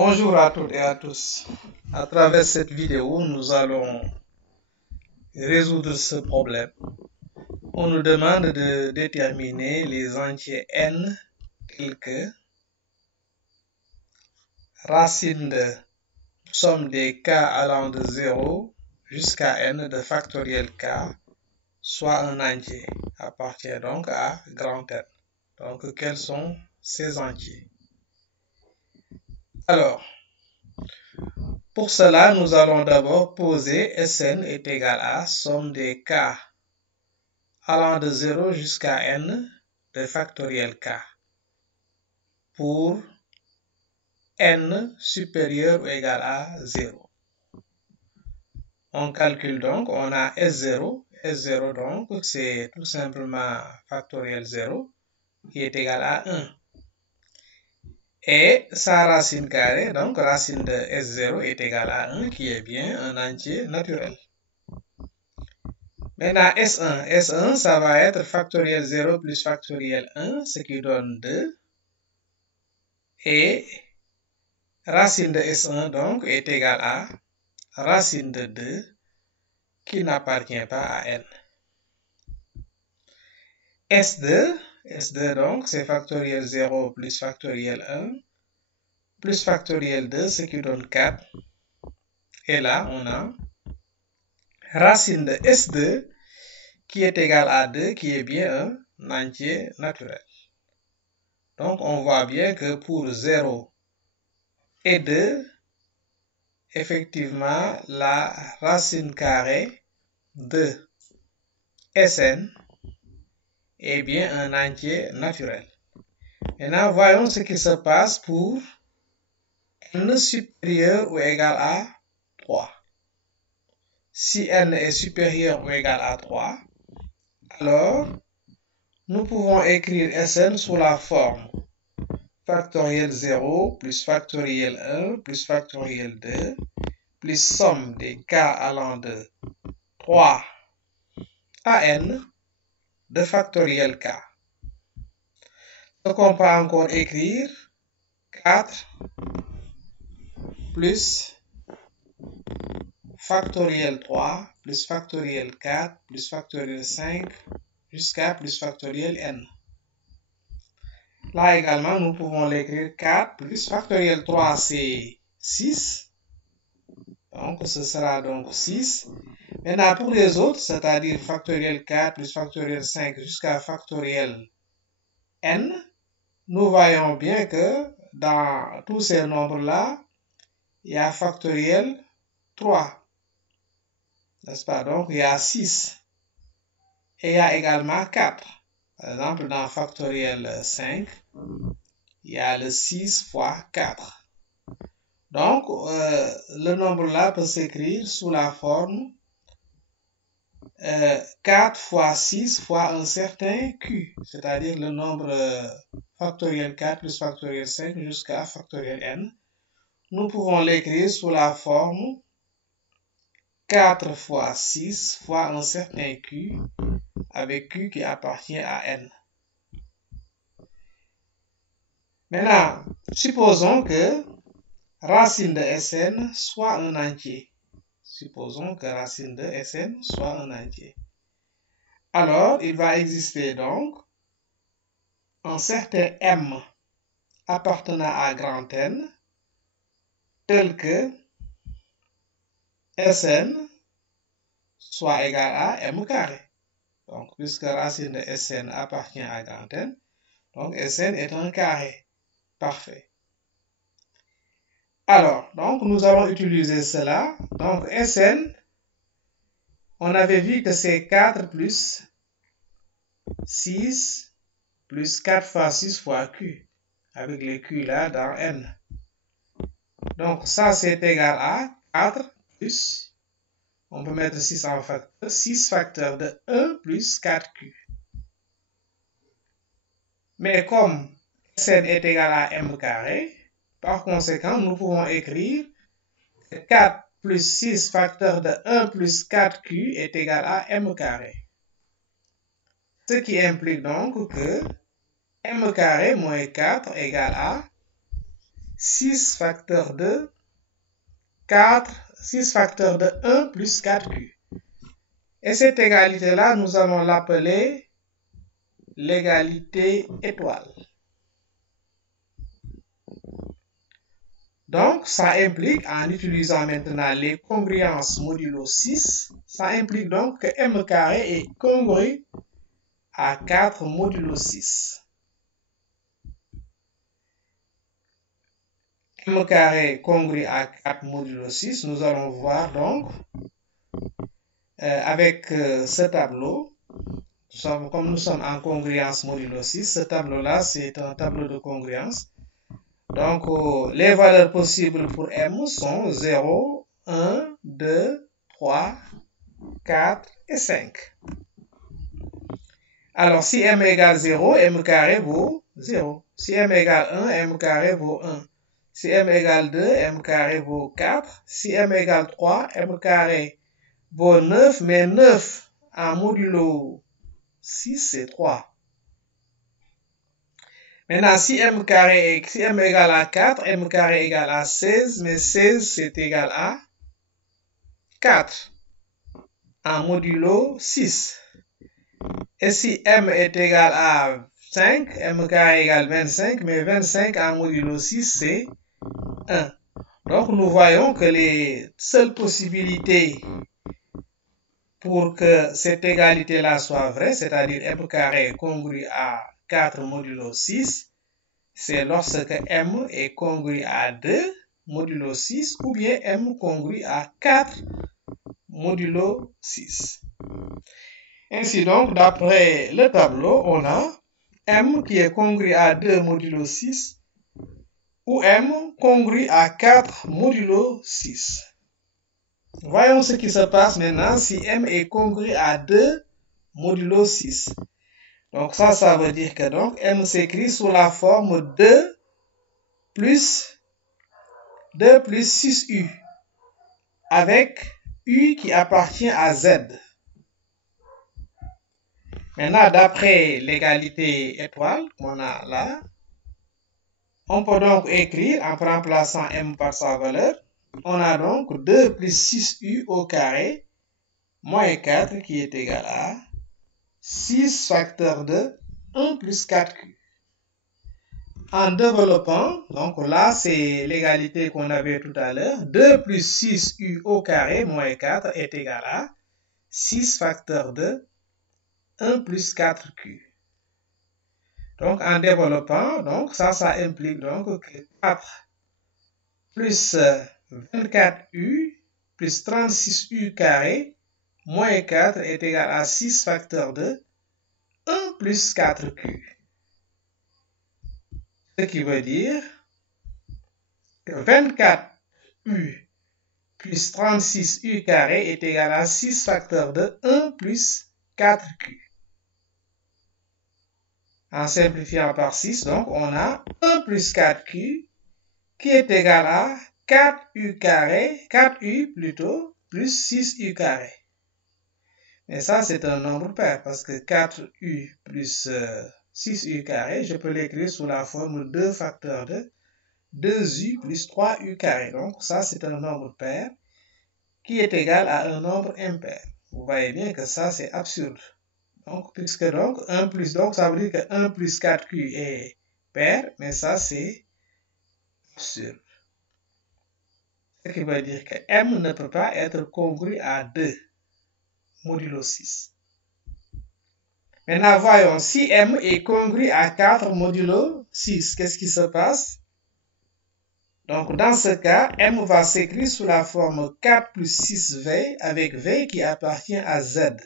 Bonjour à toutes et à tous. À travers cette vidéo, nous allons résoudre ce problème. On nous demande de déterminer les entiers n tels que racine de somme des k allant de 0 jusqu'à n de factoriel k soit un entier, appartient donc à grand N. Donc, quels sont ces entiers? Alors, pour cela, nous allons d'abord poser Sn est égal à somme des k allant de 0 jusqu'à n de factoriel k pour n supérieur ou égal à 0. On calcule donc, on a S0. S0 donc, c'est tout simplement factoriel 0 qui est égal à 1. Et sa racine carrée, donc racine de S0 est égale à 1 qui est bien un entier naturel. Maintenant, S1, ça va être factoriel 0 plus factoriel 1, ce qui donne 2. Et racine de S1, donc, est égale à racine de 2, qui n'appartient pas à n. S2, donc, c'est factoriel 0 plus factoriel 1, plus factoriel 2, ce qui donne 4. Et là, on a racine de S2, qui est égal à 2, qui est bien un entier naturel. Donc, on voit bien que pour 0 et 2, effectivement, la racine carrée de Sn est bien un entier naturel. Maintenant, voyons ce qui se passe pour n supérieur ou égal à 3. Si n est supérieur ou égal à 3, alors nous pouvons écrire Sn sous la forme factoriel 0 plus factoriel 1 plus factoriel 2 plus somme des k allant de 3 à n de factoriel k. Donc on peut encore écrire 4 plus factoriel 3 plus factoriel 4 plus factoriel 5 jusqu'à plus factoriel n. Là également, nous pouvons l'écrire 4 plus factoriel 3, c'est 6. Donc, ce sera donc 6. Maintenant, pour les autres, c'est-à-dire factoriel 4 plus factoriel 5 jusqu'à factoriel n, nous voyons bien que dans tous ces nombres-là, il y a factoriel 3. N'est-ce pas? Donc, il y a 6. Et il y a également 4. Par exemple, dans factoriel 5, il y a le 6 fois 4. Donc, le nombre-là peut s'écrire sous la forme 4 fois 6 fois un certain Q, c'est-à-dire le nombre factoriel 4 plus factoriel 5 jusqu'à factoriel n. Nous pouvons l'écrire sous la forme 4 fois 6 fois un certain Q, avec Q qui appartient à n. Maintenant, supposons que racine de Sn soit un entier. Supposons que racine de Sn soit un entier. Alors, il va exister donc un certain m appartenant à grand N, tel que Sn soit égal à m carré. Donc, puisque racine de Sn appartient à grand N, donc Sn est un carré. Parfait. Alors, donc, nous allons utiliser cela. Donc, Sn, on avait vu que c'est 4 plus 6 plus 4 fois 6 fois Q, avec les Q là dans N. Donc, ça, c'est égal à 4 plus, on peut mettre 6 en facteur, 6 facteurs de 1 plus 4Q. Mais comme Sn est égal à m carré, par conséquent, nous pouvons écrire que 4 plus 6 facteur de 1 plus 4Q est égal à m carré. Ce qui implique donc que m carré moins 4 égale à 6 facteur de 4, 6 facteur de 1 plus 4Q. Et cette égalité-là, nous allons l'appeler l'égalité étoile. Donc, ça implique, en utilisant maintenant les congruences modulo 6, ça implique donc que m carré est congru à 4 modulo 6. M carré congru à 4 modulo 6, nous allons voir donc avec ce tableau, comme nous sommes en congruence modulo 6, ce tableau-là, c'est un tableau de congruence. Donc, les valeurs possibles pour m sont 0, 1, 2, 3, 4 et 5. Alors, si m égale 0, m carré vaut 0. Si m égale 1, m carré vaut 1. Si m égale 2, m carré vaut 4. Si m égale 3, m carré vaut 9, mais 9 en modulo 6, c'est 3. Maintenant, si m égale à 4, m carré égale à 16, mais 16, c'est égal à 4 en modulo 6. Et si m est égal à 5, m carré égale 25, mais 25 en modulo 6, c'est 1. Donc, nous voyons que les seules possibilités pour que cette égalité-là soit vraie, c'est-à-dire m carré congru à 4 modulo 6, c'est lorsque m est congru à 2 modulo 6 ou bien m congru à 4 modulo 6. Ainsi donc, d'après le tableau, on a m qui est congru à 2 modulo 6 ou m congru à 4 modulo 6. Voyons ce qui se passe maintenant si m est congru à 2 modulo 6. Donc ça veut dire que donc m s'écrit sous la forme 2 plus 6u avec u qui appartient à z. Maintenant, d'après l'égalité étoile qu'on a là, on peut donc écrire en remplaçant m par sa valeur, on a donc 2 plus 6u au carré moins 4 qui est égal à 6 facteur de 1 plus 4q. En développant, donc là c'est l'égalité qu'on avait tout à l'heure, 2 plus 6u au carré moins 4 est égal à 6 facteur de 1 plus 4q. Donc en développant, donc ça implique donc que 4 plus 24u plus 36u carré moins 4 est égal à 6 facteur de 1 plus 4q. Ce qui veut dire que 24u plus 36u carré est égal à 6 facteur de 1 plus 4q. En simplifiant par 6, donc on a 1 plus 4q qui est égal à 4u carré, 4u plutôt, plus 6u carré. Et ça, c'est un nombre pair parce que 4u plus 6u carré, je peux l'écrire sous la forme 2 facteur de 2u plus 3u carré. Donc ça, c'est un nombre pair qui est égal à un nombre impair. Vous voyez bien que ça, c'est absurde. Donc, puisque donc 1 plus, donc ça veut dire que 1 plus 4q est pair, mais ça, c'est absurde. Ce qui veut dire que m ne peut pas être congru à 2 modulo 6. Maintenant, voyons, si m est congru à 4 modulo 6, qu'est-ce qui se passe? Donc, dans ce cas, m va s'écrire sous la forme 4 plus 6v avec v qui appartient à z.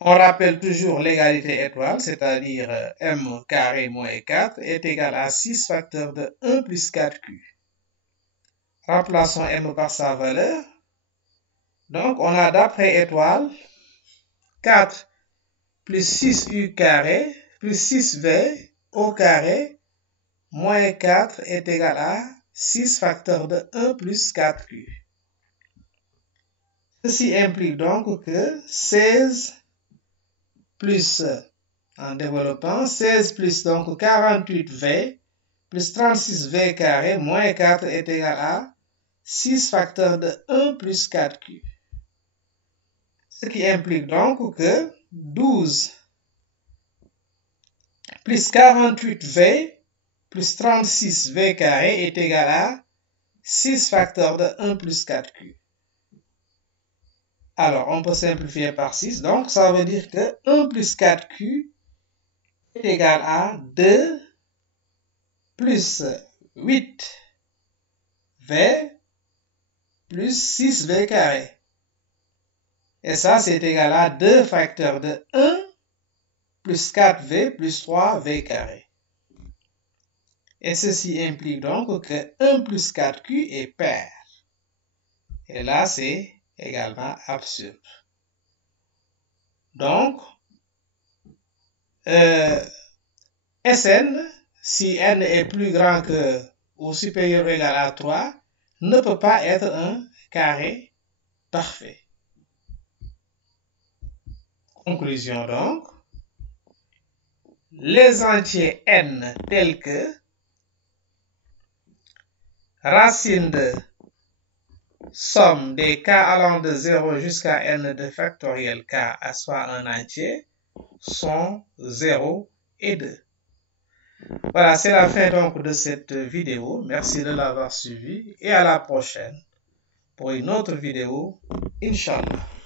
On rappelle toujours l'égalité étoile, c'est-à-dire m carré moins 4 est égal à 6 facteur de 1 plus 4q. Remplaçons m par sa valeur. Donc, on a d'après étoile 4 plus 6u carré plus 6v au carré moins 4 est égal à 6 facteur de 1 plus 4q. Ceci implique donc que 16 plus, en développant, 16 plus donc 48v plus 36v carré moins 4 est égal à 6 facteur de 1 plus 4q. Ce qui implique donc que 12 plus 48v plus 36v carré est égal à 6 facteur de 1 plus 4q. Alors, on peut simplifier par 6. Donc, ça veut dire que 1 plus 4q est égal à 2 plus 8v plus 6v carré. Et ça, c'est égal à 2 facteurs de 1 plus 4v plus 3v carré. Et ceci implique donc que 1 plus 4q est pair. Et là, c'est également absurde. Donc, Sn, si n est plus grand que ou supérieur ou égal à 3, ne peut pas être un carré parfait. Conclusion donc, les entiers n tels que racine de somme des k allant de 0 jusqu'à n de factoriel k, soit un entier, sont 0 et 2. Voilà, c'est la fin donc de cette vidéo. Merci de l'avoir suivi et à la prochaine pour une autre vidéo, Inch'Allah.